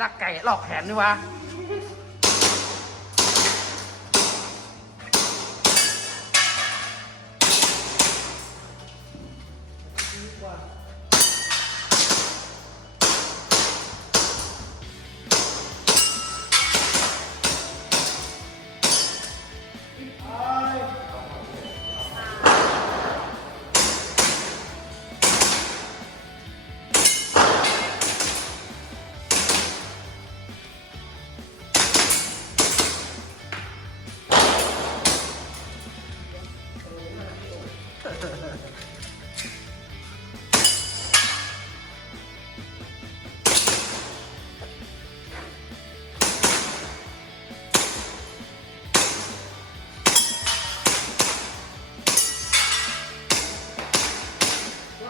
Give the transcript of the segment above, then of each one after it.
ลักไก่หลอกแขนนี่วะ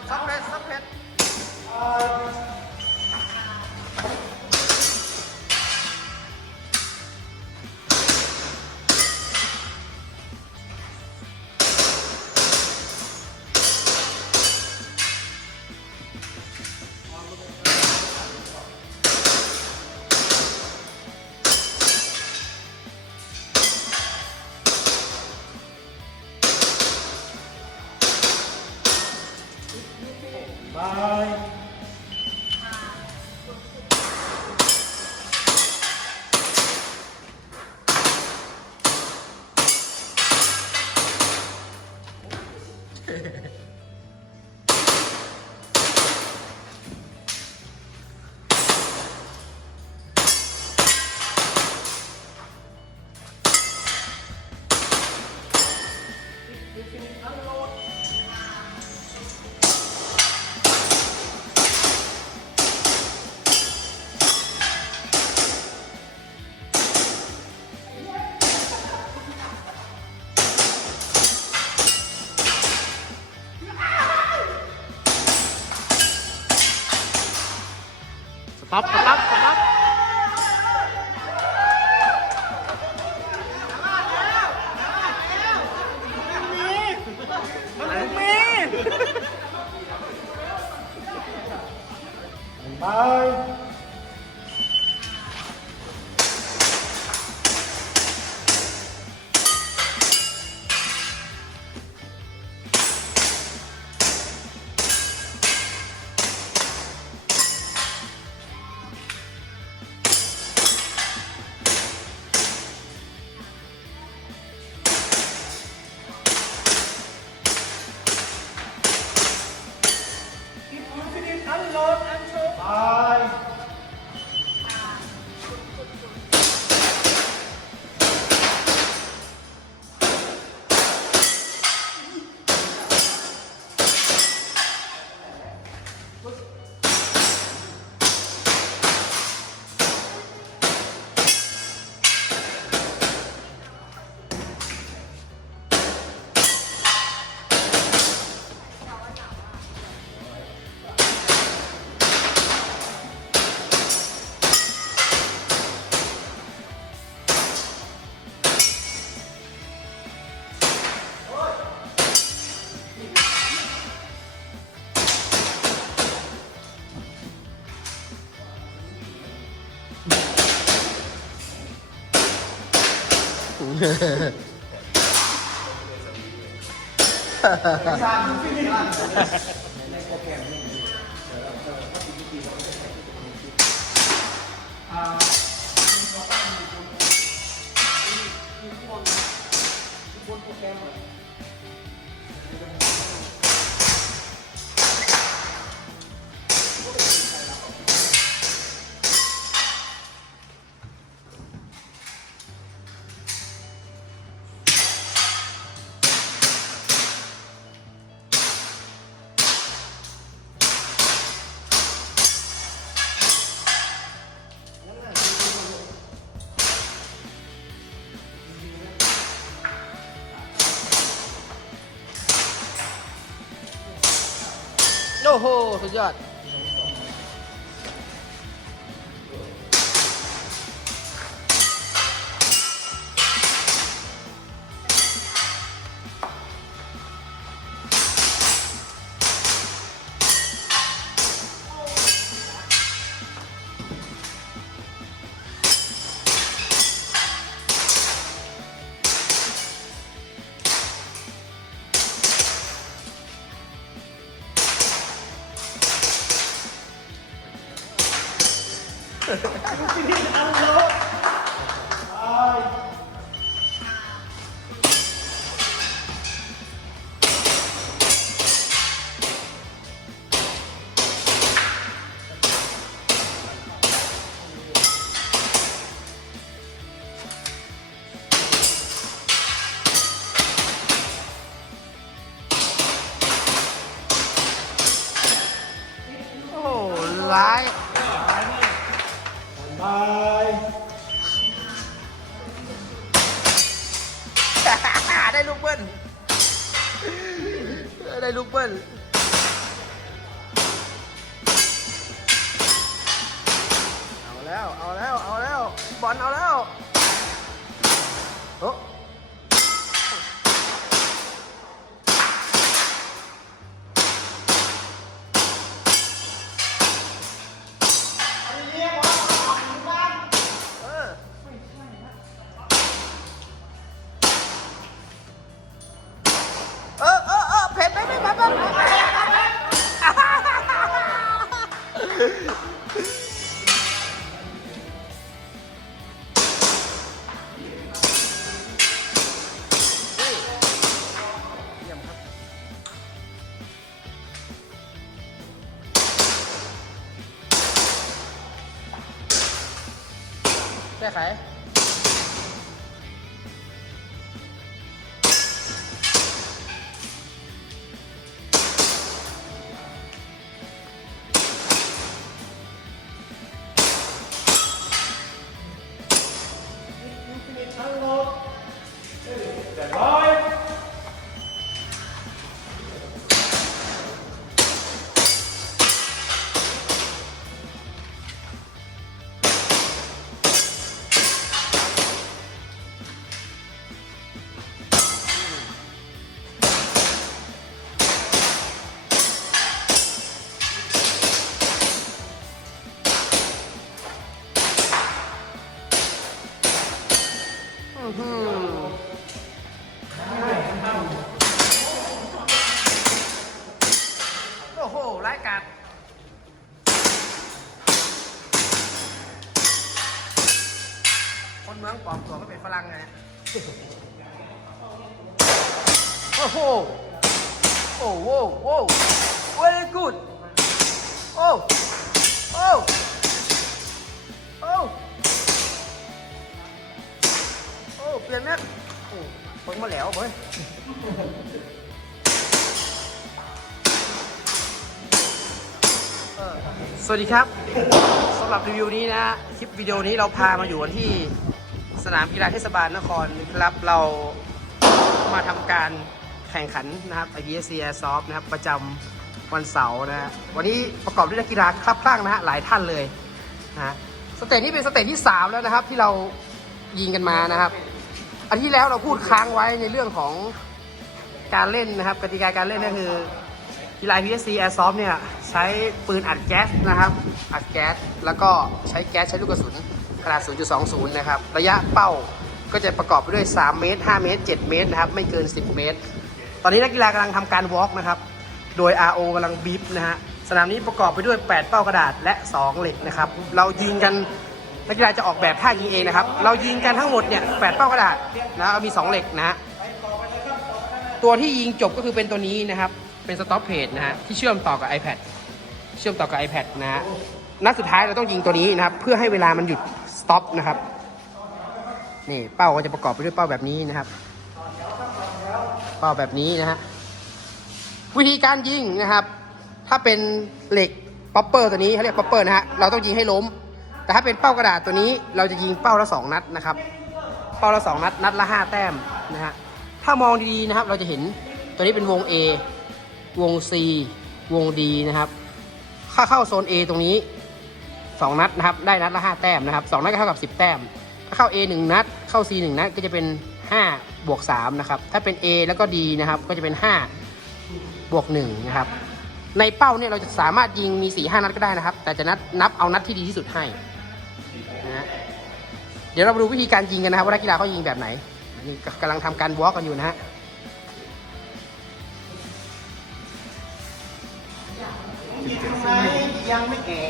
ซับเพชรซับเพชรบายสต็อปสต็อปสต็อปมันมีบายโอ้โหสุดยอด โอ้ร้ายบาย ได้ลูกเบิ้ลได้ลูกเบิ้ลเอาแล้วเอาแล้วเอาแล้วบอลเอาแล้วโอ้เผ็ดไม่มาแก้ไขโอ้โหร้ายกาจคนเมืองปลอมตัวก็เป็นฝรั่งไงโอ้โหโอ้โหโอ้ very good โอ้โอ้โอ้โอ้เปลี่ยนแม็กโอ้เพิ่งมาแล้วเว้ยสวัสดีครับสำหรับรีวิวนี้นะคลิปวิดีโอนี้เราพามาอยู่กันที่สนามกีฬาเทศบาลนครครับเรามาทำการแข่งขันนะครับ IPSC Airsoft นะครับประจำวันเสาร์นะฮะวันนี้ประกอบด้วยนักกีฬาคลับคลั่งนะฮะหลายท่านเลยนะฮะสเตจนี้เป็นสเตจที่3แล้วนะครับที่เรายิงกันมานะครับอันที่แล้วเราพูดค้างไว้ในเรื่องของการเล่นนะครับกติกาการเล่นก็คือกีฬา IPSC Airsoft เนี่ยใช้ปืนอัดแก๊สนะครับอัดแก๊สแล้วก็ใช้แก๊สใช้ลูกกระสุนขนาด 0.20 นะครับระยะเป้าก็จะประกอบไปด้วย3เมตร5เมตร7เมตรนะครับไม่เกิน10เมตรตอนนี้นักกีฬากำลังทำการวอล์กนะครับโดย RO กำลังบีบนะฮะสนามนี้ประกอบไปด้วย8เป้ากระดาษและ2เหล็กนะครับเรายิงกันนักกีฬาจะออกแบบท่ายิงเองนะครับเรายิงกันทั้งหมดเนี่ย8เป้ากระดาษนะมี2เหล็กนะฮะตัวที่ยิงจบก็คือเป็นตัวนี้นะครับเป็นสต็อปเพจนะฮะที่เชื่อมต่อกับ iPad เชื่อมต่อกับ iPad นะฮะนัดสุดท้ายเราต้องยิงตัวนี้นะครับเพื่อให้เวลามันหยุดสต็อปนะครับนี่เป้าก็จะประกอบไปด้วยเป้าแบบนี้นะครับเป้าแบบนี้นะฮะวิธีการยิงนะครับถ้าเป็นเหล็กป๊อปเปอร์ตัวนี้เขาเรียกป๊อปเปอร์นะฮะเราต้องยิงให้ล้มแต่ถ้าเป็นเป้ากระดาษตัวนี้เราจะยิงเป้าละ2นัดนะครับเป้าละ2นัดนัดละ5แต้มนะฮะถ้ามองดีๆนะครับเราจะเห็นตัวนี้เป็นวง A วง C วง D นะครับถ้าเข้าโซน A ตรงนี้2นัดนะครับได้นัดละ5แต้มนะครับ2นัดก็เท่ากับ10แต้มถ้าเข้า A 1นัดเข้า C 1นัดก็จะเป็น5บวก3นะครับถ้าเป็น A แล้วก็ D นะครับก็จะเป็น5บวก1นะครับในเป้าเนี่ยเราจะสามารถยิงมี 4-5 นัดก็ได้นะครับแต่จะนับเอานัดที่ดีที่สุดให้นะเดี๋ยวเรามาดูวิธีการยิงกันนะครับว่านักกีฬาเขายิงแบบไหนนี่กำลังทำการวอล์กกันอยู่นะฮะยังไม่แก่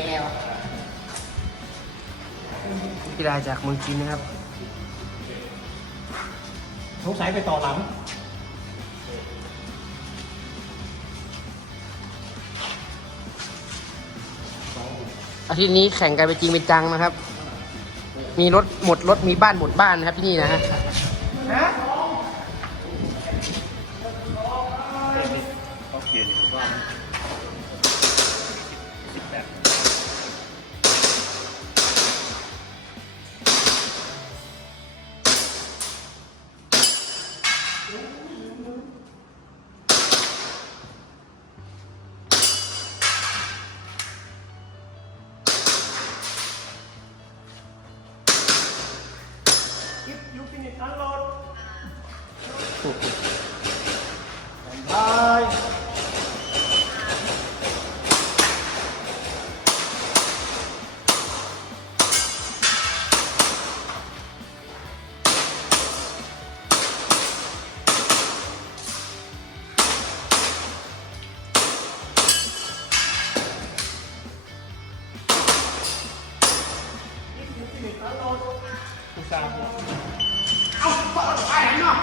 กีฬาจากเมืองจีนนะครับสงสัยไปต่อหลังอาทิตย์นี้แข่งกันไปจริงเป็นจังนะครับ มีรถหมดรถมีบ้านหมดบ้านนะครับที่นี่นะฮะเขาเขียนอยู่ว่ายูฟินิชอันโหลดบายทุกสามเอาเปิดไฟเนาะ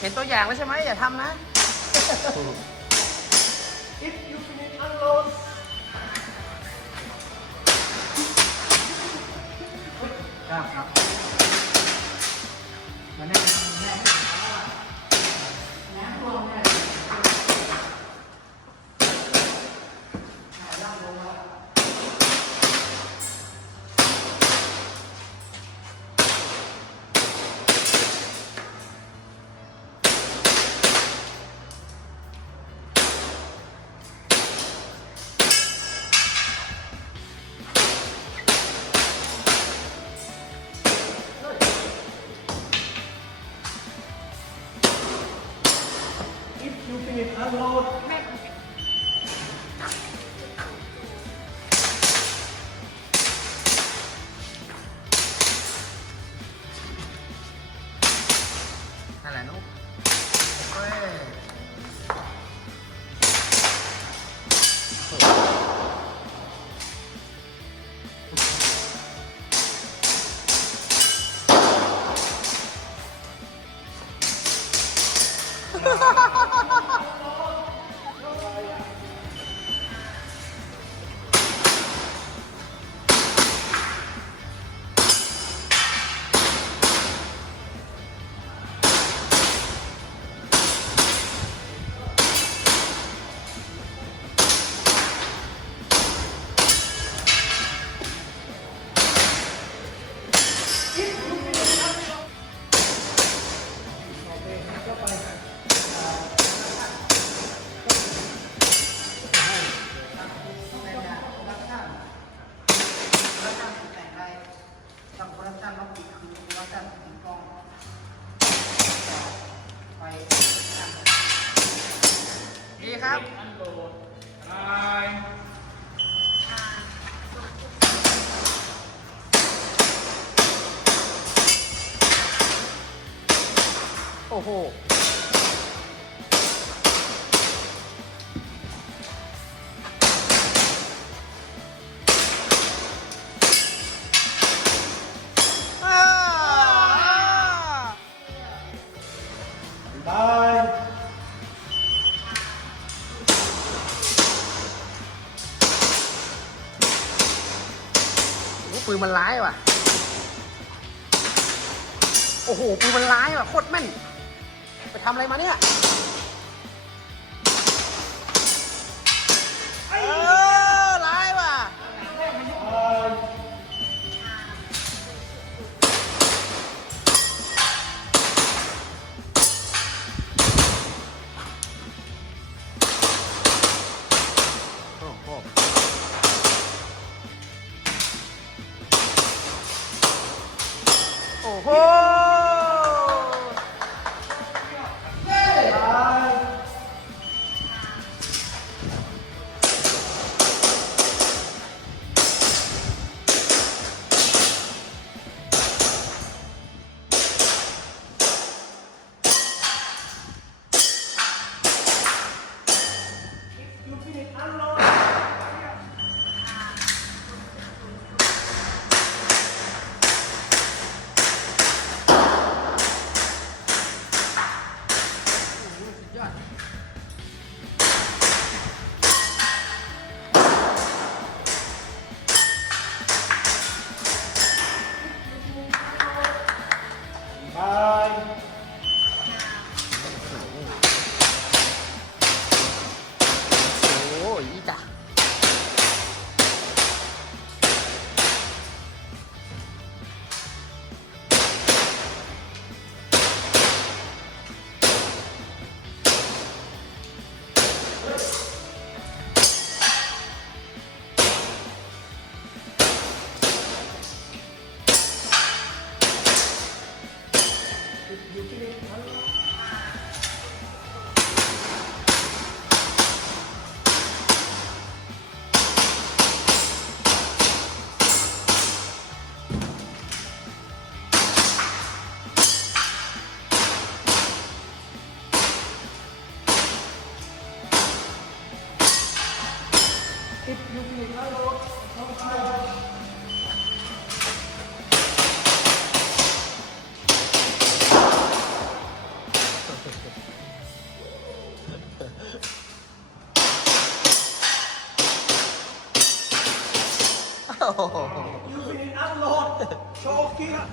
เห็นตัวอย่างแล้วใช่ไหมอย่าทำนะ If you finish unload ครับมาแน่แน่แน่รวมแน่ยูฟินิชอันโหลดนั่นแหละนุ๊กเฮ้ยดีครับโอ้โหบายปืนมันร้ายว่ะโอ้โหปืนมันร้ายว่ะโคตรแม่นไปทำอะไรมาเนี่ยร้ายว่ะโอ้โห If you finish unload, don't fire. โอ้โห You finish unload. Show here.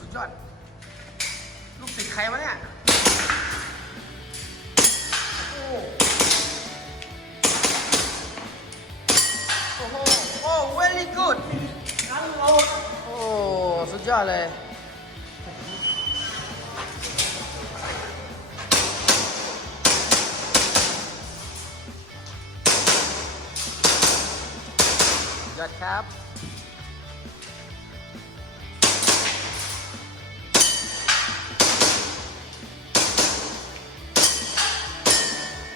สุดยอด ลูกศิษย์ใครวะเนี่ย โอ้โห โอ้ very good Unload. โอ้ สุดยอดเลย ยอดครับ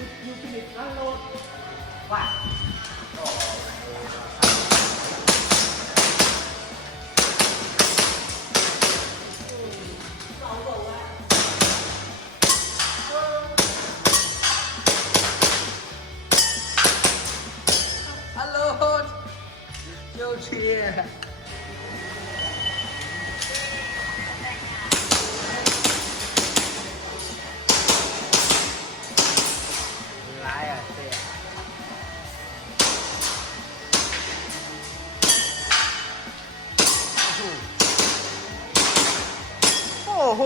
If you finish unload. ว่าฮัลโหลโจเชียร์ร้ายอ่ะเสียโอ้โห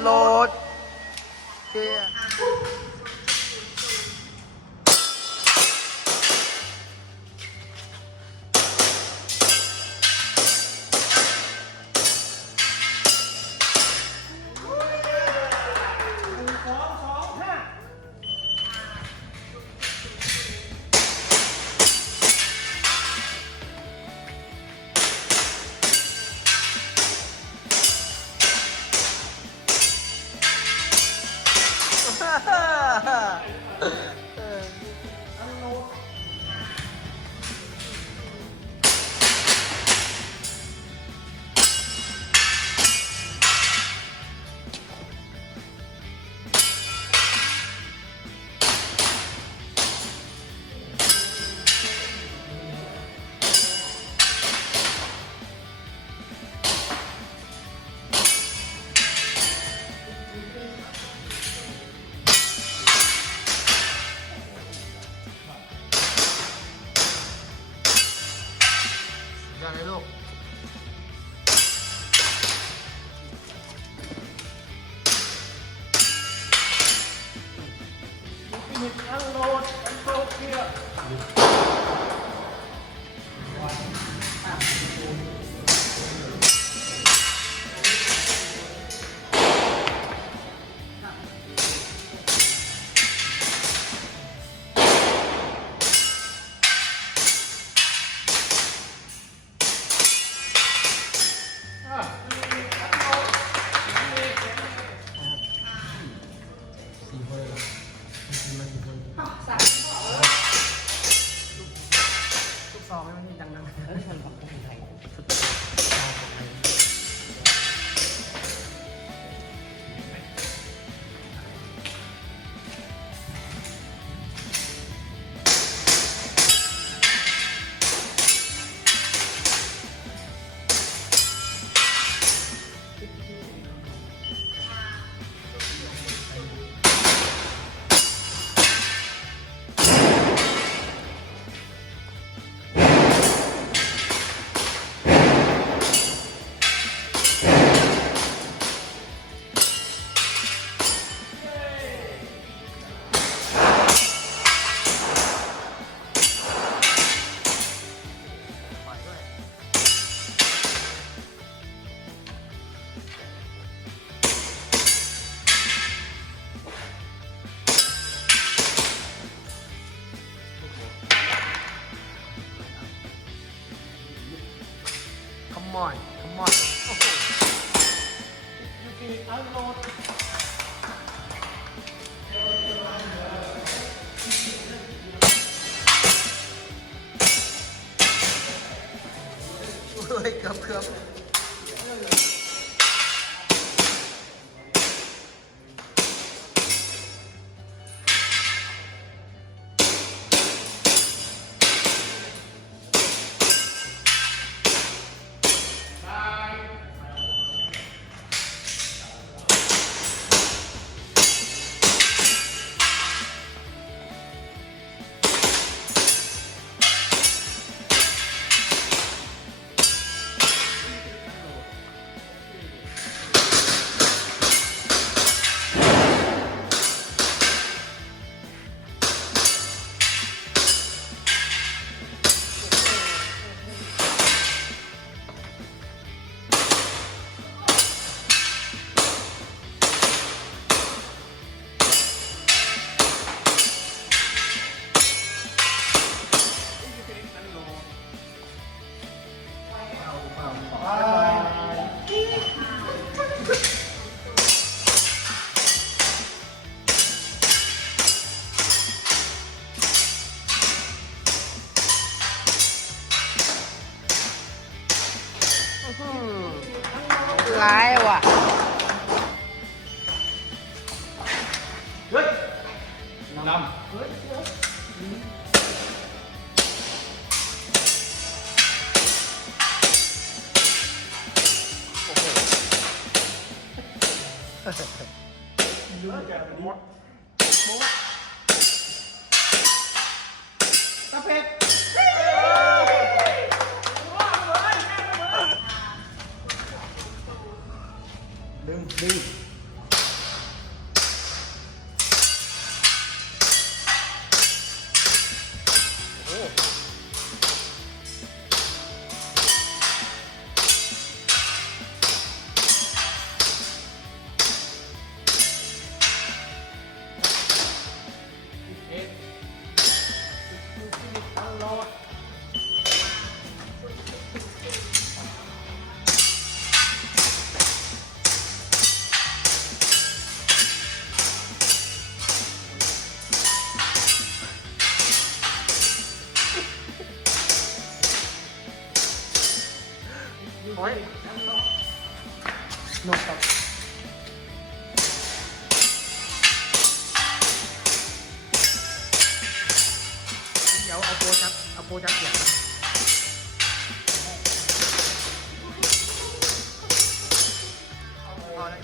โหลดเชียร์ โ come on come on โอ้โห ยูฟีอัลโหลด เฮ้ยเกือบร้ายว่ะ เฮ้ยนำ ลืมแกะหมดตะเป็ดดึงโอ้โอ้ย นกครับ เดี๋ยวเอาโปรจับเสียงเอาแล้ว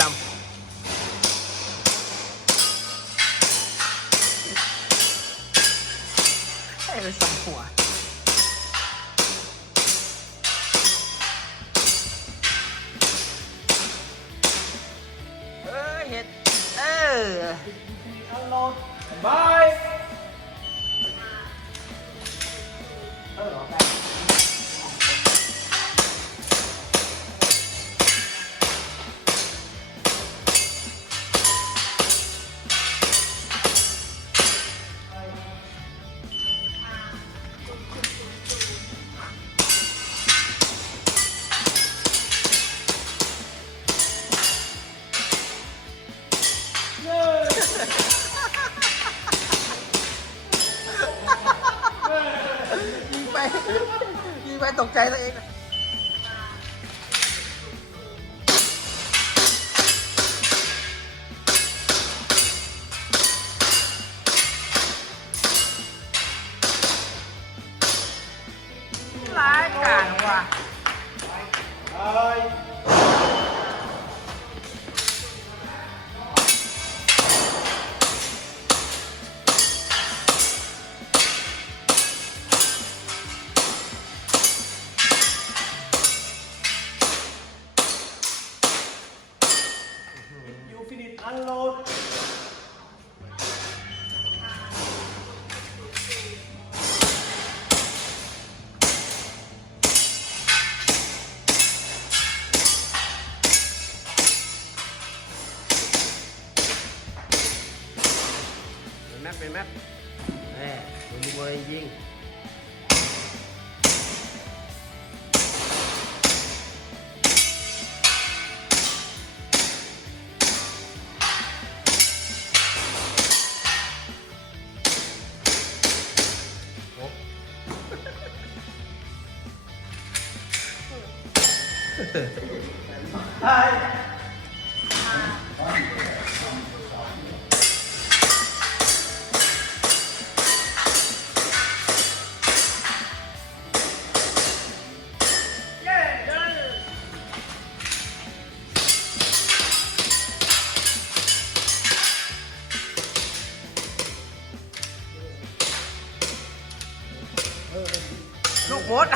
ลำให้ไปสองหัวเอ้ยเห็ดอัลโหลดบายเหรอแปยิงไปตกใจตัวเองนะร้ายกาจว่ะ บาย นโหลดเป็นแมปแหมดูมวยยิงโอ้ ลูกโมด